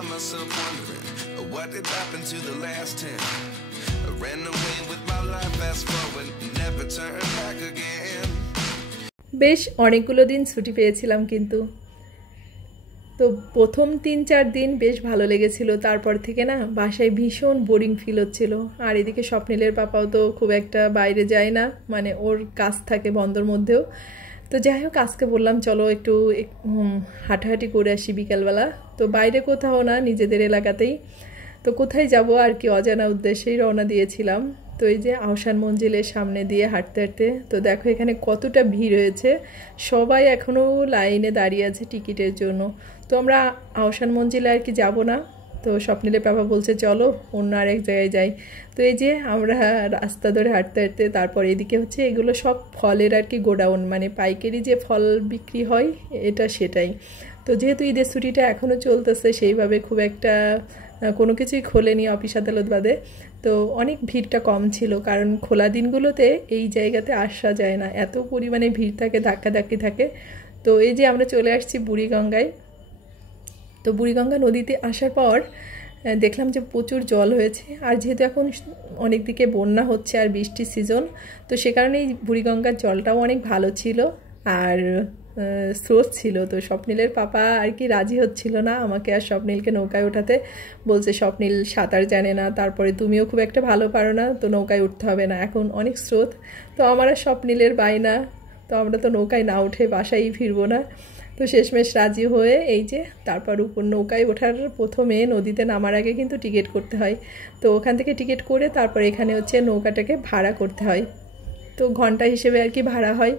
find myself wondering what did happen to the last 10. I ran away with my life, fast forward, never turn back again. বেশ অনেকগুলো দিন ছুটি পেয়েছিলাম, কিন্তু তো প্রথম ৩-৪ দিন বেশ ভালো লেগেছিল। তারপর থেকে না বাসায় ভীষণ বোরিং ফিল হচ্ছিল। আর এদিকে স্বপ্নিলের পাপাও তো খুব একটা বাইরে যায় না, মানে ওর কাজ থাকে বন্ধর মধ্যেও। তো যাই হোক, আজকে বললাম চলো একটু হাঁটাহাঁটি করে আসি বিকালবেলা। তো বাইরে কোথাও না, নিজেদের এলাকাতেই। তো কোথায় যাব আর কি, অজানা উদ্দেশ্যেই রওনা দিয়েছিলাম। তো এই যে আহসান মঞ্জিলের সামনে দিয়ে হাঁটতে হাঁটতে তো দেখো এখানে কতটা ভিড় হয়েছে, সবাই এখনও লাইনে দাঁড়িয়ে আছে টিকিটের জন্য। তো আমরা আহসান মঞ্জিলে আর কি যাব না, তো স্বপ্নিলের বাবা বলছে চলো অন্য আরেক জায়গায় যাই। তো এই যে আমরা রাস্তা ধরে হাঁটতে হাঁটতে, তারপর এদিকে হচ্ছে এগুলো সব ফলের আর কি গোডাউন, মানে পাইকারি যে ফল বিক্রি হয় এটা সেটাই। তো যেহেতু ঈদের ছুটিটা এখনও চলতেছে, সেইভাবে খুব একটা কোনো কিছুই খোলেনি অফিস আদালত বাদে, তো অনেক ভিড়টা কম ছিল। কারণ খোলা দিনগুলোতে এই জায়গাতে আসা যায় না, এত পরিমাণে ভিড় থাকে, ধাক্কাধাক্কি থাকে। তো এই যে আমরা চলে আসছি বুড়িগঙ্গায়। তো বুড়িগঙ্গা নদীতে আসার পর দেখলাম যে প্রচুর জল হয়েছে। আর যেহেতু এখন অনেক দিকে বন্যা হচ্ছে আর বৃষ্টির সিজন, তো সে কারণেই বুড়িগঙ্গার জলটাও অনেক ভালো ছিল আর স্রোত ছিল। তো স্বপ্নিলের পাপা আর কি রাজি হচ্ছিল না আমাকে আর স্বপ্নিলকে নৌকায় ওঠাতে, বলছে স্বপ্নিল সাঁতার জানে না, তারপরে তুমিও খুব একটা ভালো পারো না, তো নৌকায় উঠতে হবে না, এখন অনেক স্রোত। তো আমার আর স্বপ্নিলের বায়না, তো আমরা তো নৌকায় না উঠে বাসায় ফিরবো না। তো শেষমেশ রাজি হয়ে এই যে তারপর উপর নৌকায় ওঠার প্রথমে নদীতে নামার আগে কিন্তু টিকিট করতে হয়। তো ওখান থেকে টিকিট করে তারপর এখানে হচ্ছে নৌকাটাকে ভাড়া করতে হয়, তো ঘন্টা হিসেবে আর কি ভাড়া হয়।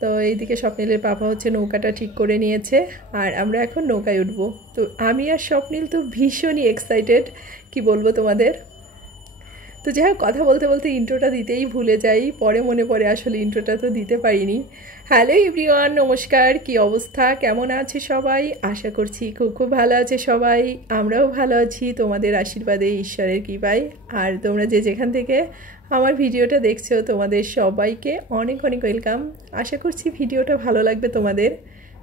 তো এইদিকে স্বপ্নিলের পাপা হচ্ছে নৌকাটা ঠিক করে নিয়েছে, আর আমরা এখন নৌকায় উঠবো। তো আমি আর স্বপ্নিল তো ভীষণই এক্সাইটেড, কি বলবো তোমাদের। তো যাই হোক, কথা বলতে বলতে ইন্ট্রোটা দিতেই ভুলে যাই, পরে মনে পড়ে আসলে ইন্ট্রোটা তো দিতে পারিনি। হ্যালো এভরিওয়ান, নমস্কার, কি অবস্থা, কেমন আছে সবাই? আশা করছি খুব খুব ভালো আছে সবাই। আমরাও ভালো আছি তোমাদের আশীর্বাদে, ঈশ্বরের কৃপায়। আর তোমরা যে যেখান থেকে আমার ভিডিওটা দেখছো, তোমাদের সবাইকে অনেক অনেক ওয়েলকাম। আশা করছি ভিডিওটা ভালো লাগবে তোমাদের।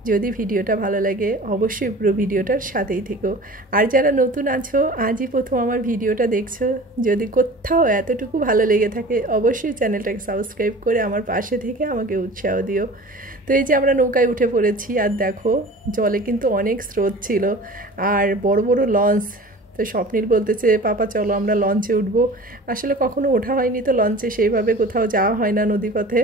যদি ভিডিওটা ভালো লাগে অবশ্যই পুরো ভিডিওটার সাথেই থেকো। আর যারা নতুন আছো, আজই প্রথম আমার ভিডিওটা দেখছো, যদি কোথাও এতটুকু ভালো লেগে থাকে অবশ্যই চ্যানেলটাকে সাবস্ক্রাইব করে আমার পাশে থেকে আমাকে উৎসাহ দিও। তো এই যে আমরা নৌকায় উঠে পড়েছি, আর দেখো জলে কিন্তু অনেক স্রোত ছিল আর বড় বড় লঞ্চ। তো স্বপ্নিল বলতেছে পাপা চলো আমরা লঞ্চে উঠবো। আসলে কখনো ওঠা হয়নি তো লঞ্চে, সেইভাবে কোথাও যাওয়া হয় না নদীপথে।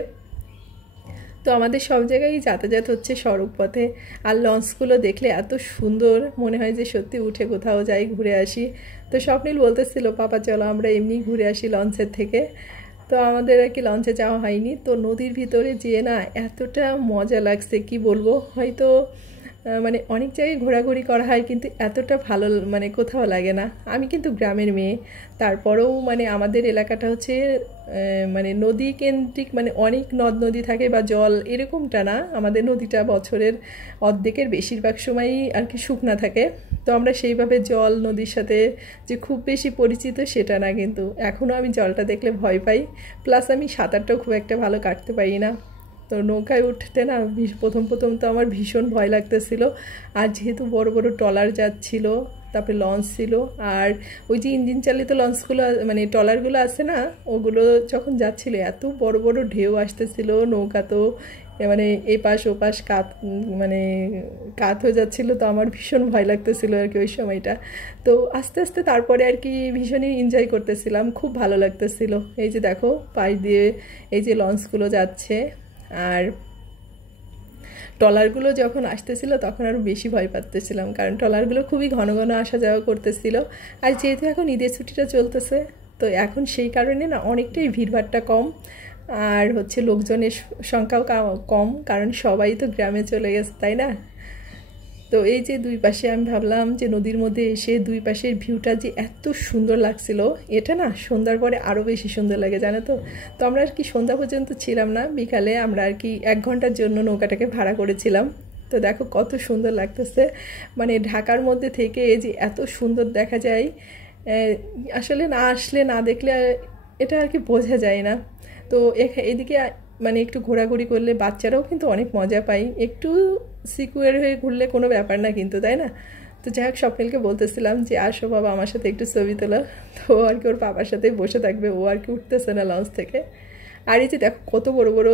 তো আমাদের সব জায়গায় যাতায়াত হচ্ছে সড়ক পথে, আর লঞ্চগুলো দেখলে এত সুন্দর মনে হয় যে সত্যি উঠে কোথাও যাই, ঘুরে আসি। তো স্বপ্নিল বলতেছিল পাপা চলো আমরা এমনি ঘুরে আসি লঞ্চের থেকে। তো আমাদের আর কি লঞ্চে যাওয়া হয়নি। তো নদীর ভিতরে যেয়ে না এতটা মজা লাগছে কি বলবো, হয়তো মানে অনেক জায়গায় ঘোরাঘুরি করা হয় কিন্তু এতটা ভালো মানে কোথাও লাগে না। আমি কিন্তু গ্রামের মেয়ে, তারপরেও মানে আমাদের এলাকাটা হচ্ছে মানে নদী কেন্দ্রিক, মানে অনেক নদ নদী থাকে বা জল এরকমটা না। আমাদের নদীটা বছরের অর্ধেকের বেশিরভাগ সময়ই আর কি শুকনা থাকে। তো আমরা সেইভাবে জল নদীর সাথে যে খুব বেশি পরিচিত সেটা না, কিন্তু এখনও আমি জলটা দেখলে ভয় পাই। প্লাস আমি সাঁতারটাও খুব একটা ভালো কাটতে পারি না। তো নৌকায় উঠতে না প্রথম প্রথম তো আমার ভীষণ ভয় লাগতেছিল। আর যেহেতু বড় বড় ট্রলার যাচ্ছিল, তারপরে লঞ্চ ছিল, আর ওই যে ইঞ্জিন চালিত লঞ্চগুলো মানে ট্রলারগুলো আছে না, ওগুলো যখন যাচ্ছিল এত বড় বড় ঢেউ আসতেছিল, নৌকা তো মানে এপাশ ওপাশ মানে কাত হয়ে যাচ্ছিলো। তো আমার ভীষণ ভয় লাগতেছিল আর কি ওই সময়টা। তো আস্তে আস্তে তারপরে আর কি ভীষণই এনজয় করতেছিলাম, খুব ভালো লাগতেছিল। এই যে দেখো পাশ দিয়ে এই যে লঞ্চগুলো যাচ্ছে, আর ট্রলারগুলো যখন আসতেছিল তখন আরও বেশি ভয় পাচ্তেছিলাম, কারণ ট্রলারগুলো খুবই ঘন ঘন আসা যাওয়া করতেছিল। আর যেহেতু এখন ঈদের ছুটিটা চলতেছে, তো এখন সেই কারণে না অনেকটাই ভিড়ভাড়টা কম, আর হচ্ছে লোকজনের সংখ্যাও কম, কারণ সবাই তো গ্রামে চলে গেছে, তাই না? তো এই যে দুই পাশে আমি ভাবলাম যে নদীর মধ্যে এসে দুই পাশের ভিউটা যে এত সুন্দর লাগছিল, এটা না সন্ধ্যার পরে আরও বেশি সুন্দর লাগে, জানো তো। তো আমরা আর কি সন্ধ্যা পর্যন্ত ছিলাম না, বিকালে আমরা আর কি 1 ঘন্টার জন্য নৌকাটাকে ভাড়া করেছিলাম। তো দেখো কত সুন্দর লাগতেছে, মানে ঢাকার মধ্যে থেকে এই যে এত সুন্দর দেখা যায়, আসলে না আসলে না দেখলে এটা আর কি বোঝা যায় না। তো এদিকে মানে একটু ঘোরাঘুরি করলে বাচ্চারাও কিন্তু অনেক মজা পায়, একটু সিকিউর হয়ে ঘুরলে কোনো ব্যাপার না কিন্তু, তাই না? তো তো যাই হোক স্বপ্নিলকে বলতেছিলাম যে আসো বাবা আমার সাথে একটু ছবি তোলা, তো আর কি ওর বাবার সাথেই বসে থাকবে, ও আর কি উঠতেছে না লঞ্চ থেকে। আর এই যে দেখো কত বড় বড়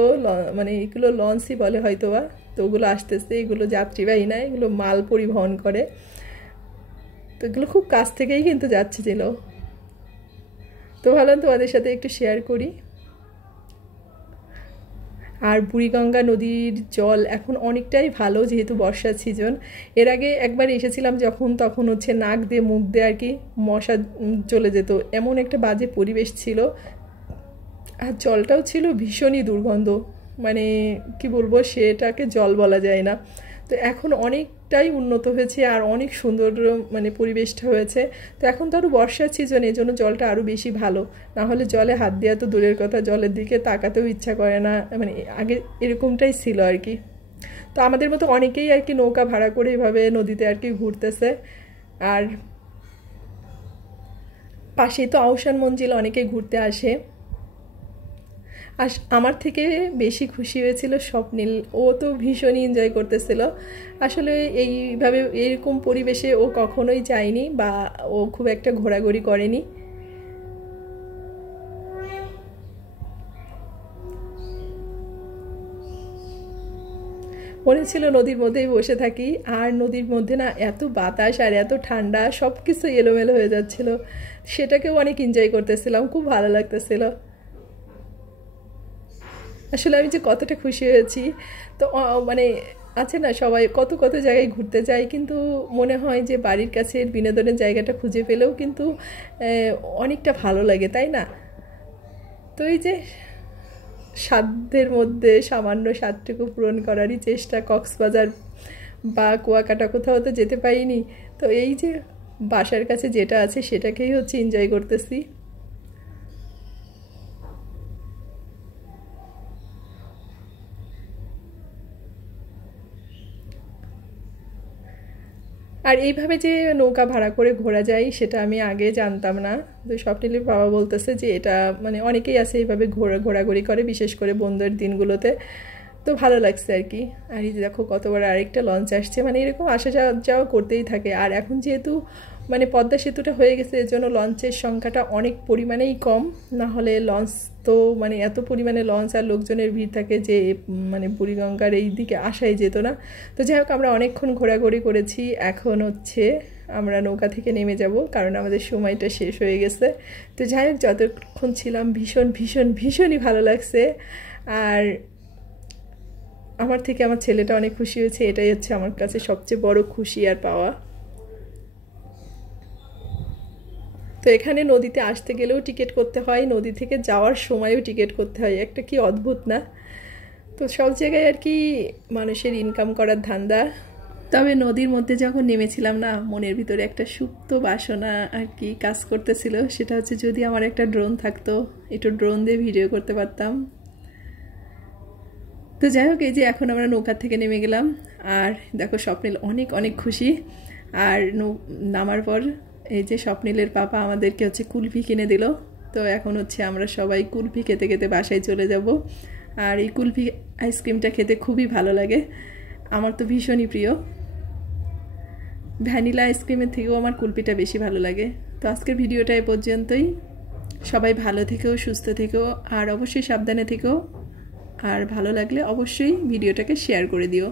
মানে এগুলো লঞ্চই বলে হয়তো বা, তো ওগুলো আসতেছে, এগুলো যাত্রীবাহী না, এগুলো মাল পরিবহন করে। তো এগুলো খুব কাছ থেকেই কিন্তু যাচ্ছিল, তো ভাবলাম তোমাদের সাথে একটু শেয়ার করি। আর বুড়িগঙ্গা নদীর জল এখন অনেকটাই ভালো, যেহেতু বর্ষার সিজন। এর আগে একবার এসেছিলাম যখন, তখন হচ্ছে নাক দিয়ে মুখ দিয়ে আর কি মশা চলে যেত, এমন একটা বাজে পরিবেশ ছিল। আর জলটাও ছিল ভীষণই দুর্গন্ধ, মানে কি বলবো, সেটাকে জল বলা যায় না। তো এখন অনেকটাই উন্নত হয়েছে আর অনেক সুন্দর মানে পরিবেশটা হয়েছে। তো এখন তো আরও বর্ষার সিজন, এই জন্য জলটা আরও বেশি ভালো, না হলে জলে হাত দেওয়া তো দূরের কথা, জলের দিকে তাকাতেও ইচ্ছা করে না, মানে আগে এরকমটাই ছিল আর কি। তো আমাদের মতো অনেকেই আর কি নৌকা ভাড়া করে এভাবে নদীতে আর কি ঘুরতেছে। আর পাশেই তো আউশান মঞ্জিল, অনেকেই ঘুরতে আসে। আর আমার থেকে বেশি খুশি হয়েছিল স্বপ্নিল, ও তো ভীষণই এনজয় করতেছিল। আসলে এইভাবে এরকম পরিবেশে ও কখনোই যায়নি, বা ও খুব একটা ঘোরাঘুরি করেনি। মনে ছিল নদীর মধ্যেই বসে থাকি, আর নদীর মধ্যে না এত বাতাস আর এত ঠান্ডা, সব কিছু এলোমেলো হয়ে যাচ্ছিল, সেটাকেও অনেক এনজয় করতেছিলাম, খুব ভালো লাগতেছিল। আসলে আমি যে কতটা খুশি হয়েছি। তো মানে আছে না, সবাই কত কত জায়গায় ঘুরতে যায়, কিন্তু মনে হয় যে বাড়ির কাছের বিনোদনের জায়গাটা খুঁজে পেলেও কিন্তু অনেকটা ভালো লাগে, তাই না? তো এই যে সাধ্যের মধ্যে সামান্য স্বাদটুকু পূরণ করারই চেষ্টা, কক্সবাজার বা কুয়াকাটা কোথাও তো যেতে পারিনি, তো এই যে বাসার কাছে যেটা আছে সেটাকেই হচ্ছে এনজয় করতেছি। আর এইভাবে যে নৌকা ভাড়া করে ঘোরা যায় সেটা আমি আগে জানতাম না। তো স্বপ্নিলের বাবা বলতেছে যে এটা মানে অনেকেই আছে এইভাবে ঘোরাঘুরি করে, বিশেষ করে বন্ধের দিনগুলোতে, তো ভালো লাগছে আর কি। আর এই দেখো কতবার আরেকটা লঞ্চ আসছে, মানে এরকম আসা যাওয়া করতেই থাকে। আর এখন যেহেতু মানে পদ্মা সেতুটা হয়ে গেছে, এর জন্য লঞ্চের সংখ্যাটা অনেক পরিমাণেই কম, না হলে লঞ্চ তো মানে এত পরিমাণে লঞ্চ আর লোকজনের ভিড় থাকে যে মানে বুড়িগঙ্গার এই দিকে আসাই যেত না। তো যাই হোক আমরা অনেকক্ষণ ঘোরাঘুরি করেছি, এখন হচ্ছে আমরা নৌকা থেকে নেমে যাব, কারণ আমাদের সময়টা শেষ হয়ে গেছে। তো যাই হোক যতক্ষণ ছিলাম ভীষণ ভীষণ ভীষণই ভালো লাগছে। আর আমার থেকে আমার ছেলেটা অনেক খুশি হয়েছে, এটাই হচ্ছে আমার কাছে সবচেয়ে বড় খুশি আর পাওয়া। তো এখানে নদীতে আসতে গেলেও টিকিট করতে হয়, নদী থেকে যাওয়ার সময়ও টিকিট করতে হয়, একটা কি অদ্ভুত না? তো সব জায়গায় আর কি মানুষের ইনকাম করার ধান্দা। তবে নদীর মধ্যে যখন নেমেছিলাম না, মনের ভিতরে একটা সুপ্ত বাসনা আর কি কাজ করতেছিল, সেটা হচ্ছে যদি আমার একটা ড্রোন থাকতো, একটু ড্রোন দিয়ে ভিডিও করতে পারতাম। তো যাই হোক এই যে এখন আমরা নৌকা থেকে নেমে গেলাম, আর দেখো স্বপ্নিল অনেক অনেক খুশি। আর নামার পর এই যে স্বপ্নিলের পাপা আমাদেরকে হচ্ছে কুলফি কিনে দিল। তো এখন হচ্ছে আমরা সবাই কুলফি খেতে খেতে বাসায় চলে যাব। আর এই কুলফি আইসক্রিমটা খেতে খুবই ভালো লাগে, আমার তো ভীষণই প্রিয়। ভ্যানিলা আইসক্রিমের থেকেও আমার কুলফিটা বেশি ভালো লাগে। তো আজকের ভিডিওটা এ পর্যন্তই, সবাই ভালো থেকেও সুস্থ থেকেও, আর অবশ্যই সাবধানে থেকেও। আর ভালো লাগলে অবশ্যই ভিডিওটাকে শেয়ার করে দিও।